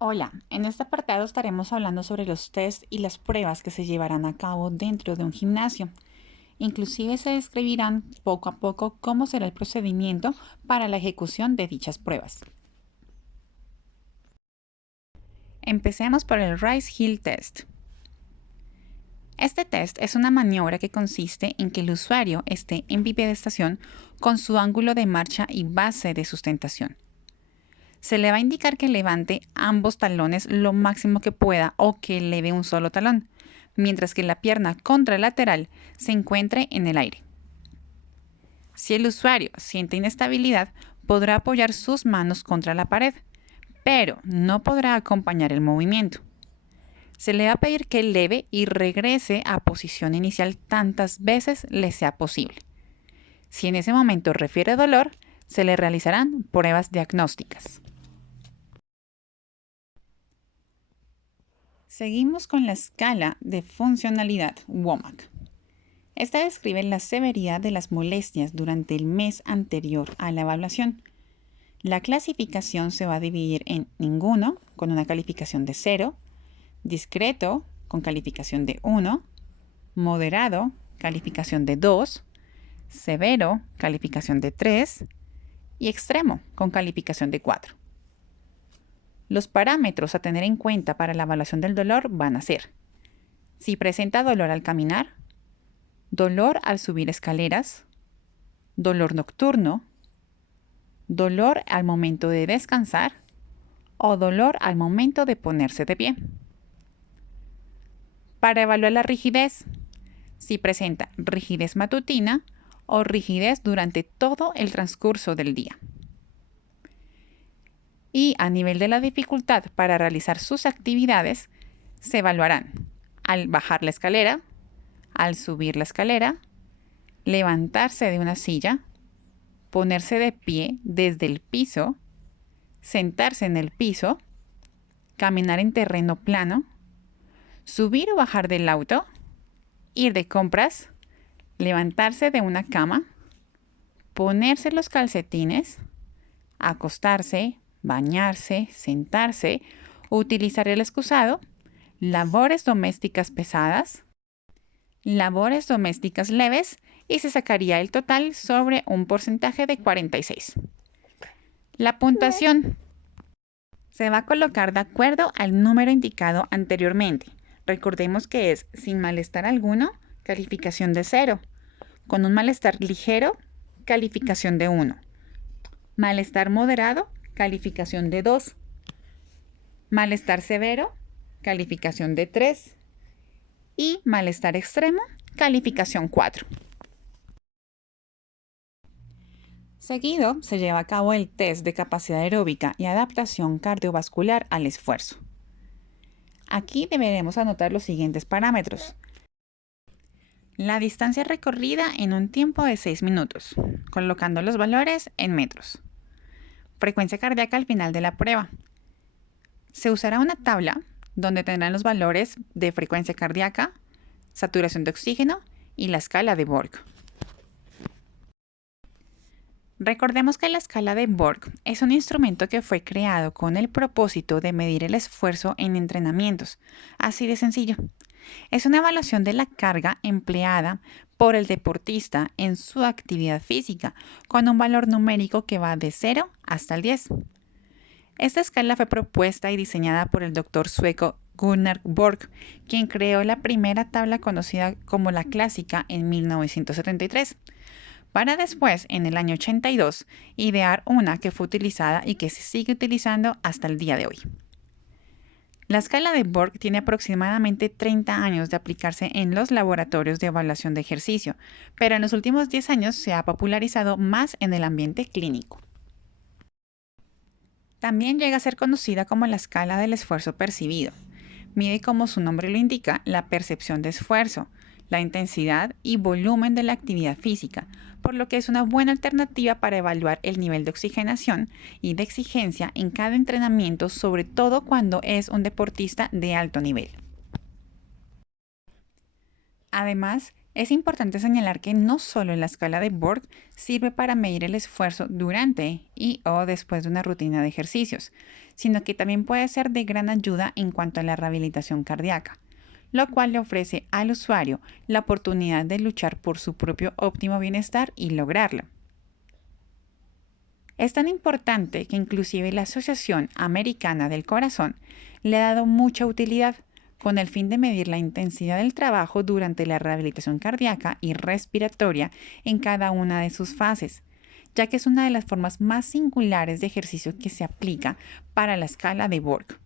Hola, en este apartado estaremos hablando sobre los test y las pruebas que se llevarán a cabo dentro de un gimnasio. Inclusive se describirán poco a poco cómo será el procedimiento para la ejecución de dichas pruebas. Empecemos por el Rise Hill Test. Este test es una maniobra que consiste en que el usuario esté en bipedestación con su ángulo de marcha y base de sustentación. Se le va a indicar que levante ambos talones lo máximo que pueda o que eleve un solo talón, mientras que la pierna contralateral se encuentre en el aire. Si el usuario siente inestabilidad, podrá apoyar sus manos contra la pared, pero no podrá acompañar el movimiento. Se le va a pedir que eleve y regrese a posición inicial tantas veces le sea posible. Si en ese momento refiere dolor, se le realizarán pruebas diagnósticas. Seguimos con la escala de funcionalidad WOMAC. Esta describe la severidad de las molestias durante el mes anterior a la evaluación. La clasificación se va a dividir en ninguno, con una calificación de 0, discreto, con calificación de 1, moderado, calificación de 2, severo, calificación de 3 y extremo, con calificación de 4. Los parámetros a tener en cuenta para la evaluación del dolor van a ser: si presenta dolor al caminar, dolor al subir escaleras, dolor nocturno, dolor al momento de descansar o dolor al momento de ponerse de pie. Para evaluar la rigidez, si presenta rigidez matutina o rigidez durante todo el transcurso del día. Y a nivel de la dificultad para realizar sus actividades, se evaluarán al bajar la escalera, al subir la escalera, levantarse de una silla, ponerse de pie desde el piso, sentarse en el piso, caminar en terreno plano, subir o bajar del auto, ir de compras, levantarse de una cama, ponerse los calcetines, acostarse, bañarse, sentarse, utilizar el excusado, labores domésticas pesadas, labores domésticas leves, y se sacaría el total sobre un porcentaje de 46. La puntuación se va a colocar de acuerdo al número indicado anteriormente. Recordemos que es sin malestar alguno, calificación de 0, con un malestar ligero, calificación de 1, malestar moderado, calificación de 2, malestar severo, calificación de 3 y malestar extremo, calificación 4. Seguido, se lleva a cabo el test de capacidad aeróbica y adaptación cardiovascular al esfuerzo. Aquí deberemos anotar los siguientes parámetros: la distancia recorrida en un tiempo de 6 minutos, colocando los valores en metros. Frecuencia cardíaca al final de la prueba. Se usará una tabla donde tendrán los valores de frecuencia cardíaca, saturación de oxígeno y la escala de Borg. Recordemos que la escala de Borg es un instrumento que fue creado con el propósito de medir el esfuerzo en entrenamientos. Así de sencillo. Es una evaluación de la carga empleada por el deportista en su actividad física, con un valor numérico que va de 0 hasta el 10. Esta escala fue propuesta y diseñada por el doctor sueco Gunnar Borg, quien creó la primera tabla conocida como la clásica en 1973, para después, en el año 82, idear una que fue utilizada y que se sigue utilizando hasta el día de hoy. La escala de Borg tiene aproximadamente 30 años de aplicarse en los laboratorios de evaluación de ejercicio, pero en los últimos 10 años se ha popularizado más en el ambiente clínico. También llega a ser conocida como la escala del esfuerzo percibido. Mide, como su nombre lo indica, la percepción de esfuerzo, la intensidad y volumen de la actividad física, por lo que es una buena alternativa para evaluar el nivel de oxigenación y de exigencia en cada entrenamiento, sobre todo cuando es un deportista de alto nivel. Además, Es importante señalar que no solo la escala de Borg sirve para medir el esfuerzo durante y o después de una rutina de ejercicios, sino que también puede ser de gran ayuda en cuanto a la rehabilitación cardíaca, lo cual le ofrece al usuario la oportunidad de luchar por su propio óptimo bienestar y lograrlo. Es tan importante que inclusive la Asociación Americana del Corazón le ha dado mucha utilidad con el fin de medir la intensidad del trabajo durante la rehabilitación cardíaca y respiratoria en cada una de sus fases, ya que es una de las formas más singulares de ejercicio que se aplica para la escala de Borg.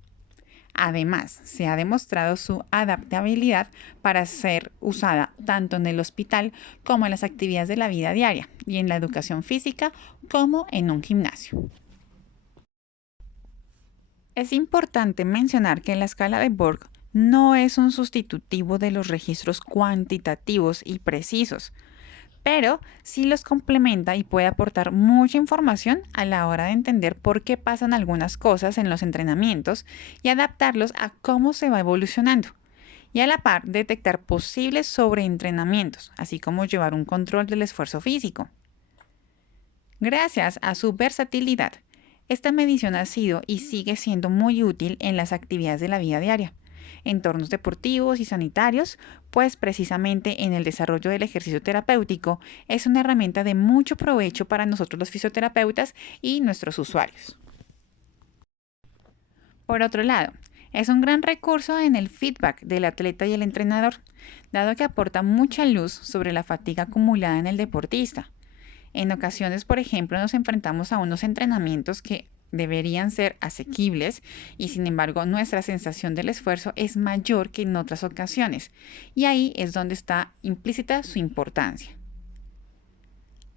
Además, se ha demostrado su adaptabilidad para ser usada tanto en el hospital como en las actividades de la vida diaria y en la educación física como en un gimnasio. Es importante mencionar que la escala de Borg no es un sustitutivo de los registros cuantitativos y precisos, pero sí los complementa y puede aportar mucha información a la hora de entender por qué pasan algunas cosas en los entrenamientos y adaptarlos a cómo se va evolucionando. Y a la par detectar posibles sobreentrenamientos, así como llevar un control del esfuerzo físico. Gracias a su versatilidad, esta medición ha sido y sigue siendo muy útil en las actividades de la vida diaria, entornos deportivos y sanitarios, pues precisamente en el desarrollo del ejercicio terapéutico es una herramienta de mucho provecho para nosotros los fisioterapeutas y nuestros usuarios. Por otro lado, es un gran recurso en el feedback del atleta y el entrenador, dado que aporta mucha luz sobre la fatiga acumulada en el deportista. En ocasiones, por ejemplo, nos enfrentamos a unos entrenamientos que deberían ser asequibles y sin embargo nuestra sensación del esfuerzo es mayor que en otras ocasiones y ahí es donde está implícita su importancia.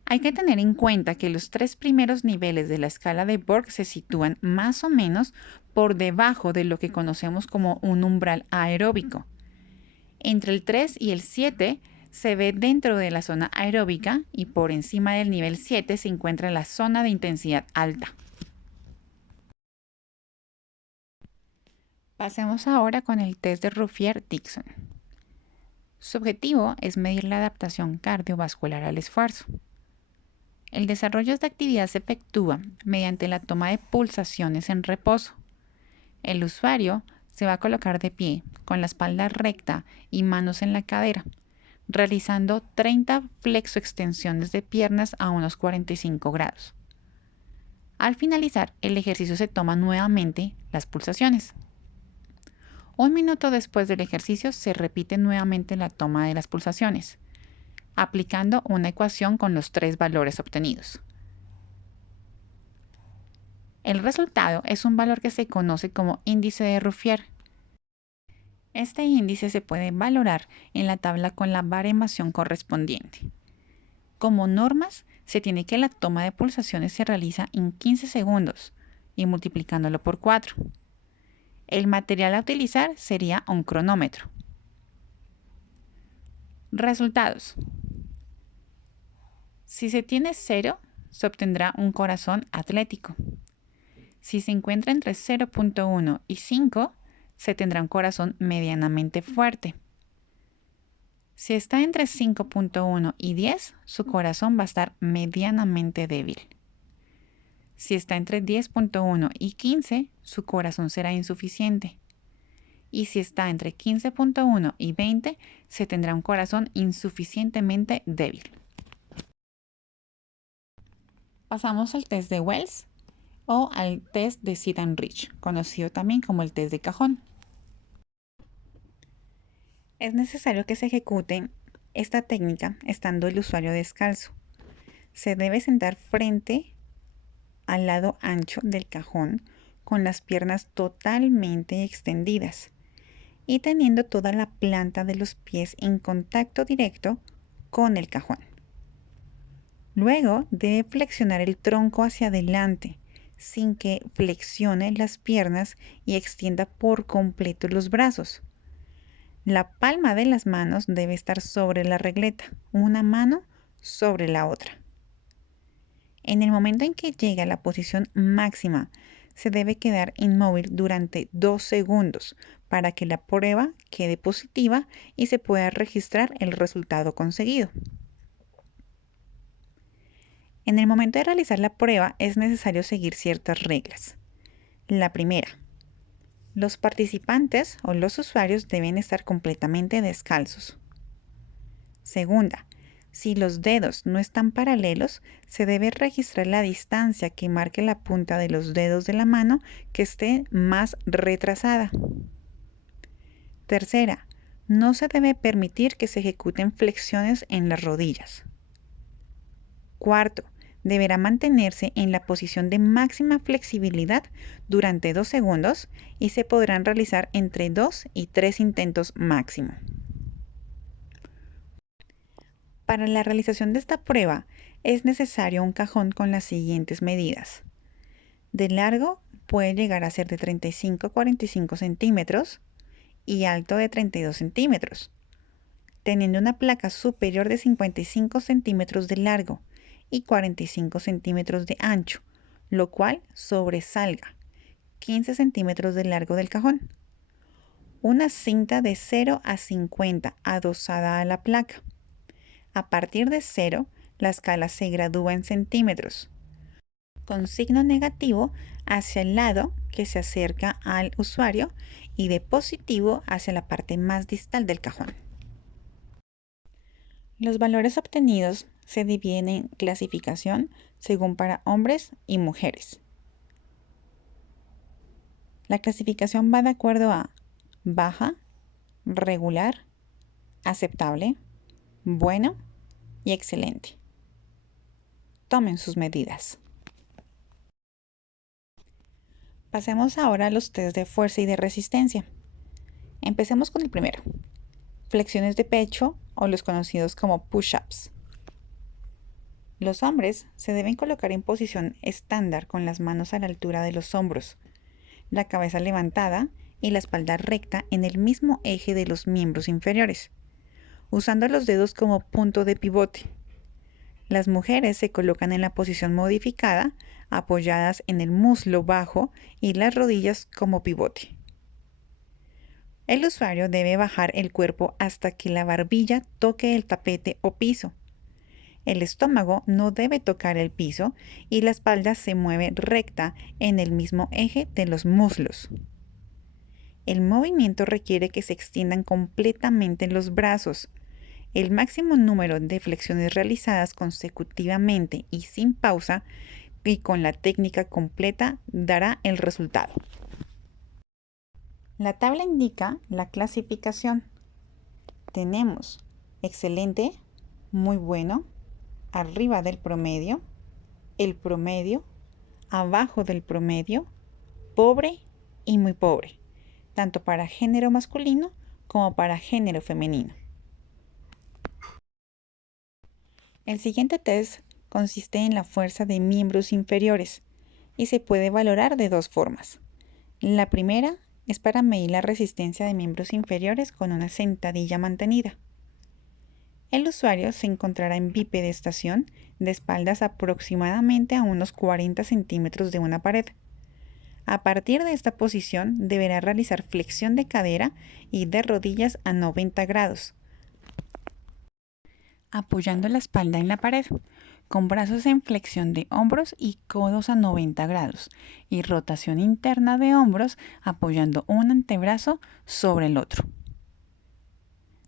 Hay que tener en cuenta que los 3 primeros niveles de la escala de Borg se sitúan más o menos por debajo de lo que conocemos como un umbral aeróbico. Entre el 3 y el 7 se ve dentro de la zona aeróbica y por encima del nivel 7 se encuentra la zona de intensidad alta. Pasemos ahora con el test de Ruffier-Dixon. Su objetivo es medir la adaptación cardiovascular al esfuerzo. El desarrollo de esta actividad se efectúa mediante la toma de pulsaciones en reposo. El usuario se va a colocar de pie, con la espalda recta y manos en la cadera, realizando 30 flexoextensiones de piernas a unos 45 grados. Al finalizar, el ejercicio se toma nuevamente las pulsaciones. Un minuto después del ejercicio se repite nuevamente la toma de las pulsaciones, aplicando una ecuación con los 3 valores obtenidos. El resultado es un valor que se conoce como índice de Ruffier. Este índice se puede valorar en la tabla con la baremación correspondiente. Como normas, se tiene que la toma de pulsaciones se realiza en 15 segundos y multiplicándolo por 4. El material a utilizar sería un cronómetro. Resultados. Si se tiene 0, se obtendrá un corazón atlético. Si se encuentra entre 0.1 y 5, se tendrá un corazón medianamente fuerte. Si está entre 5.1 y 10, su corazón va a estar medianamente débil. Si está entre 10.1 y 15, su corazón será insuficiente. Y si está entre 15.1 y 20, se tendrá un corazón insuficientemente débil. Pasamos al test de Wells o al test de Sit-and-Reach, conocido también como el test de cajón. Es necesario que se ejecute esta técnica estando el usuario descalzo. Se debe sentar frente al lado ancho del cajón con las piernas totalmente extendidas y teniendo toda la planta de los pies en contacto directo con el cajón. Luego debe flexionar el tronco hacia adelante sin que flexione las piernas y extienda por completo los brazos. La palma de las manos debe estar sobre la regleta, una mano sobre la otra. En el momento en que llegue a la posición máxima, se debe quedar inmóvil durante 2 segundos para que la prueba quede positiva y se pueda registrar el resultado conseguido. En el momento de realizar la prueba es necesario seguir ciertas reglas. La primera, los participantes o los usuarios deben estar completamente descalzos. Segunda, si los dedos no están paralelos, se debe registrar la distancia que marque la punta de los dedos de la mano que esté más retrasada. Tercera, no se debe permitir que se ejecuten flexiones en las rodillas. Cuarto, deberá mantenerse en la posición de máxima flexibilidad durante 2 segundos y se podrán realizar entre 2 y 3 intentos máximo. Para la realización de esta prueba es necesario un cajón con las siguientes medidas. De largo puede llegar a ser de 35 a 45 centímetros y alto de 32 centímetros, teniendo una placa superior de 55 centímetros de largo y 45 centímetros de ancho, lo cual sobresalga 15 centímetros de largo del cajón. Una cinta de 0 a 50 adosada a la placa. A partir de 0, la escala se gradúa en centímetros, con signo negativo hacia el lado que se acerca al usuario y de positivo hacia la parte más distal del cajón. Los valores obtenidos se dividen en clasificación según para hombres y mujeres. La clasificación va de acuerdo a baja, regular, aceptable, bueno y excelente. Tomen sus medidas. Pasemos ahora a los test de fuerza y de resistencia. Empecemos con el primero. Flexiones de pecho o los conocidos como push-ups. Los hombres se deben colocar en posición estándar con las manos a la altura de los hombros, la cabeza levantada y la espalda recta en el mismo eje de los miembros inferiores, usando los dedos como punto de pivote. Las mujeres se colocan en la posición modificada, apoyadas en el muslo bajo y las rodillas como pivote. El usuario debe bajar el cuerpo hasta que la barbilla toque el tapete o piso. El estómago no debe tocar el piso y la espalda se mueve recta en el mismo eje de los muslos. El movimiento requiere que se extiendan completamente los brazos. El máximo número de flexiones realizadas consecutivamente y sin pausa y con la técnica completa dará el resultado. La tabla indica la clasificación. Tenemos excelente, muy bueno, arriba del promedio, el promedio, abajo del promedio, pobre y muy pobre, tanto para género masculino como para género femenino. El siguiente test consiste en la fuerza de miembros inferiores y se puede valorar de 2 formas. La primera es para medir la resistencia de miembros inferiores con una sentadilla mantenida. El usuario se encontrará en bipedestación de espaldas aproximadamente a unos 40 centímetros de una pared. A partir de esta posición deberá realizar flexión de cadera y de rodillas a 90 grados, apoyando la espalda en la pared, con brazos en flexión de hombros y codos a 90 grados, y rotación interna de hombros apoyando un antebrazo sobre el otro.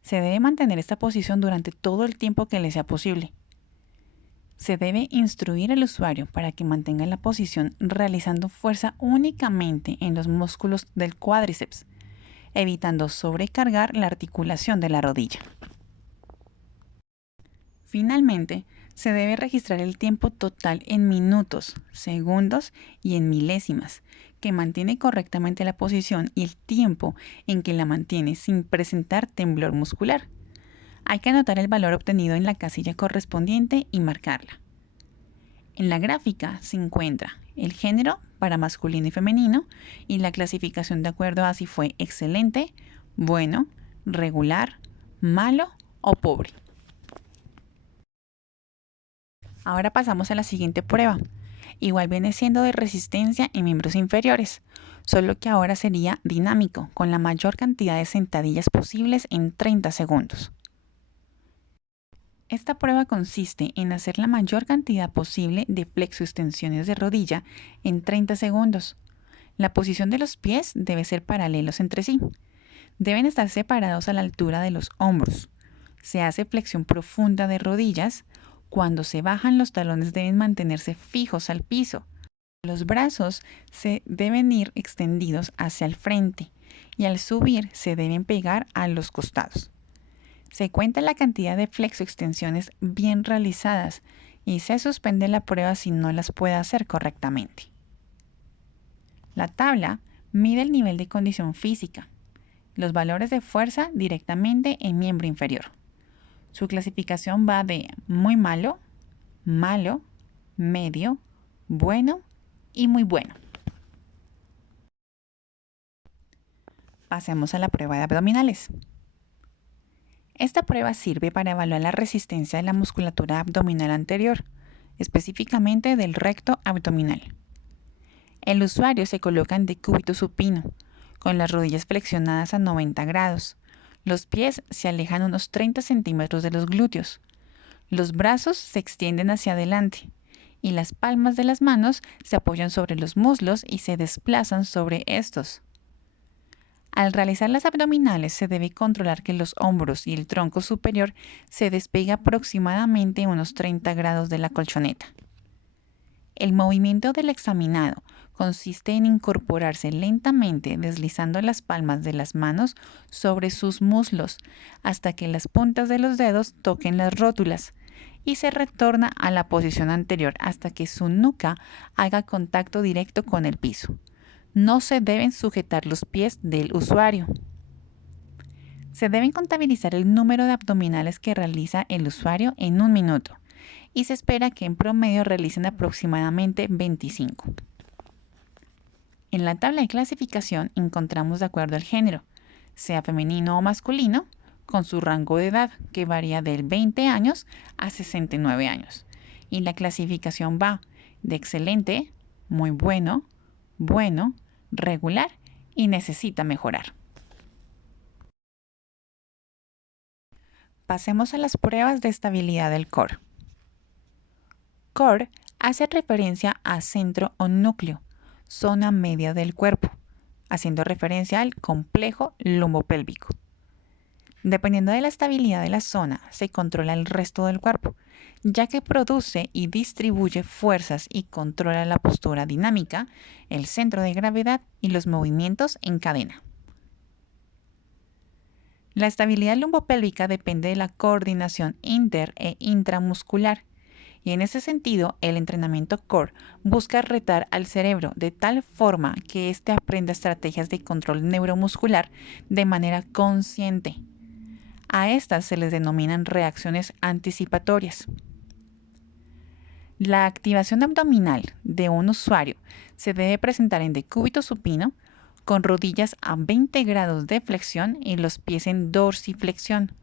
Se debe mantener esta posición durante todo el tiempo que le sea posible. Se debe instruir al usuario para que mantenga la posición realizando fuerza únicamente en los músculos del cuádriceps, evitando sobrecargar la articulación de la rodilla. Finalmente, se debe registrar el tiempo total en minutos, segundos y en milésimas, que mantiene correctamente la posición y el tiempo en que la mantiene sin presentar temblor muscular. Hay que anotar el valor obtenido en la casilla correspondiente y marcarla. En la gráfica se encuentra el género para masculino y femenino y la clasificación de acuerdo a si fue excelente, bueno, regular, malo o pobre. Ahora pasamos a la siguiente prueba. Igual viene siendo de resistencia en miembros inferiores, solo que ahora sería dinámico, con la mayor cantidad de sentadillas posibles en 30 segundos. Esta prueba consiste en hacer la mayor cantidad posible de flexoextensiones de rodilla en 30 segundos. La posición de los pies debe ser paralelos entre sí. Deben estar separados a la altura de los hombros. Se hace flexión profunda de rodillas. Cuando se bajan, los talones deben mantenerse fijos al piso. Los brazos se deben ir extendidos hacia el frente y al subir se deben pegar a los costados. Se cuenta la cantidad de flexoextensiones bien realizadas y se suspende la prueba si no las puede hacer correctamente. La tabla mide el nivel de condición física, los valores de fuerza directamente en miembro inferior. Su clasificación va de muy malo, malo, medio, bueno y muy bueno. Pasemos a la prueba de abdominales. Esta prueba sirve para evaluar la resistencia de la musculatura abdominal anterior, específicamente del recto abdominal. El usuario se coloca en decúbito supino, con las rodillas flexionadas a 90 grados. Los pies se alejan unos 30 centímetros de los glúteos. Los brazos se extienden hacia adelante y las palmas de las manos se apoyan sobre los muslos y se desplazan sobre estos. Al realizar las abdominales se debe controlar que los hombros y el tronco superior se despegue aproximadamente unos 30 grados de la colchoneta. El movimiento del examinado consiste en incorporarse lentamente deslizando las palmas de las manos sobre sus muslos hasta que las puntas de los dedos toquen las rótulas y se retorna a la posición anterior hasta que su nuca haga contacto directo con el piso. No se deben sujetar los pies del usuario. Se deben contabilizar el número de abdominales que realiza el usuario en un minuto y se espera que en promedio realicen aproximadamente 25. En la tabla de clasificación encontramos de acuerdo al género, sea femenino o masculino, con su rango de edad que varía de 20 años a 69 años. Y la clasificación va de excelente, muy bueno, bueno, regular y necesita mejorar. Pasemos a las pruebas de estabilidad del core. Core hace referencia a centro o núcleo, zona media del cuerpo, haciendo referencia al complejo lumbopélvico. Dependiendo de la estabilidad de la zona, se controla el resto del cuerpo, ya que produce y distribuye fuerzas y controla la postura dinámica, el centro de gravedad y los movimientos en cadena. La estabilidad lumbopélvica depende de la coordinación inter e intramuscular, y en ese sentido el entrenamiento core busca retar al cerebro de tal forma que éste aprenda estrategias de control neuromuscular de manera consciente. A estas se les denominan reacciones anticipatorias. La activación abdominal de un usuario se debe presentar en decúbito supino, con rodillas a 20 grados de flexión y los pies en dorsiflexión,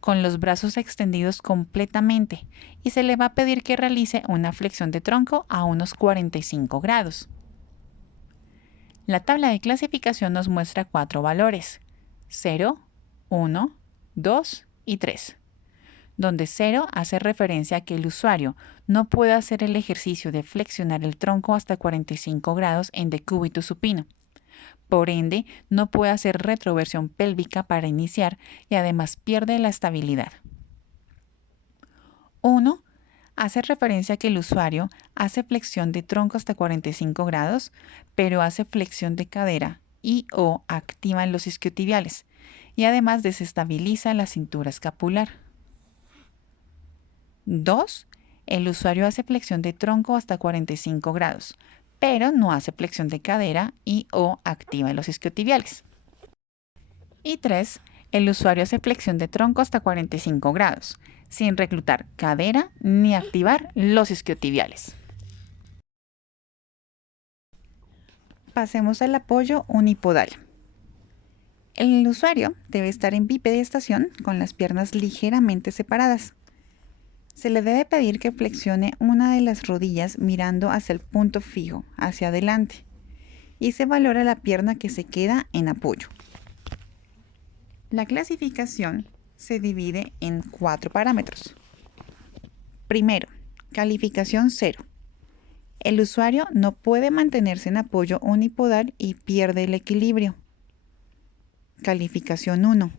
con los brazos extendidos completamente, y se le va a pedir que realice una flexión de tronco a unos 45 grados. La tabla de clasificación nos muestra 4 valores: 0, 1, 2 y 3, donde 0 hace referencia a que el usuario no puede hacer el ejercicio de flexionar el tronco hasta 45 grados en decúbito supino. Por ende, no puede hacer retroversión pélvica para iniciar y además pierde la estabilidad. 1 hace referencia a que el usuario hace flexión de tronco hasta 45 grados, pero hace flexión de cadera y o activa los isquiotibiales y además desestabiliza la cintura escapular. 2. El usuario hace flexión de tronco hasta 45 grados, pero no hace flexión de cadera y o activa los isquiotibiales. Y 3. El usuario hace flexión de tronco hasta 45 grados, sin reclutar cadera ni activar los isquiotibiales. Pasemos al apoyo unipodal. El usuario debe estar en bipedestación con las piernas ligeramente separadas. Se le debe pedir que flexione una de las rodillas mirando hacia el punto fijo, hacia adelante, y se valora la pierna que se queda en apoyo. La clasificación se divide en 4 parámetros. Primero, calificación 0. El usuario no puede mantenerse en apoyo unipodal y pierde el equilibrio. Calificación 1.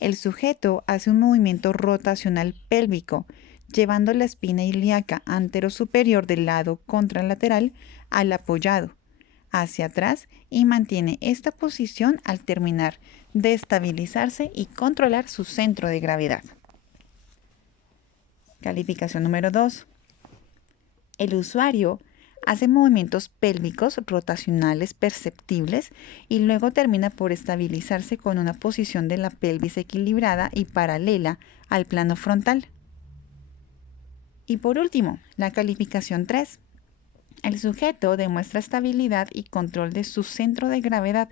El sujeto hace un movimiento rotacional pélvico, llevando la espina ilíaca anterosuperior del lado contralateral al apoyado, hacia atrás, y mantiene esta posición al terminar de estabilizarse y controlar su centro de gravedad. Calificación número 2. El usuario hace movimientos pélvicos rotacionales perceptibles y luego termina por estabilizarse con una posición de la pelvis equilibrada y paralela al plano frontal. Y por último, la calificación 3. El sujeto demuestra estabilidad y control de su centro de gravedad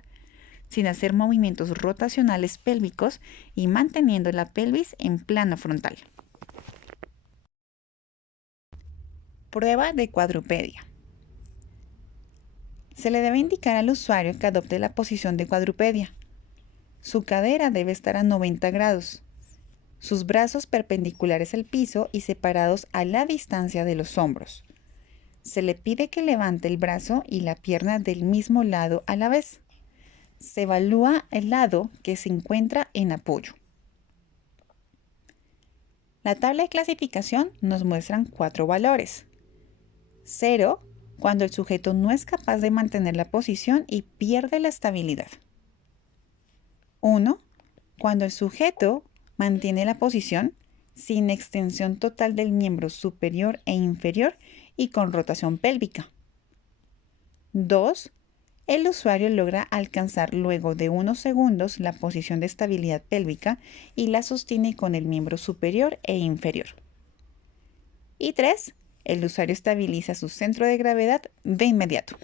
sin hacer movimientos rotacionales pélvicos y manteniendo la pelvis en plano frontal. Prueba de cuadrupedia. Se le debe indicar al usuario que adopte la posición de cuadrupedia. Su cadera debe estar a 90 grados, sus brazos perpendiculares al piso y separados a la distancia de los hombros. Se le pide que levante el brazo y la pierna del mismo lado a la vez. Se evalúa el lado que se encuentra en apoyo. La tabla de clasificación nos muestra 4 valores. 0, cuando el sujeto no es capaz de mantener la posición y pierde la estabilidad. 1, cuando el sujeto mantiene la posición sin extensión total del miembro superior e inferior y con rotación pélvica. 2, el usuario logra alcanzar luego de unos segundos la posición de estabilidad pélvica y la sostiene con el miembro superior e inferior. Y 3, el usuario estabiliza su centro de gravedad de inmediato.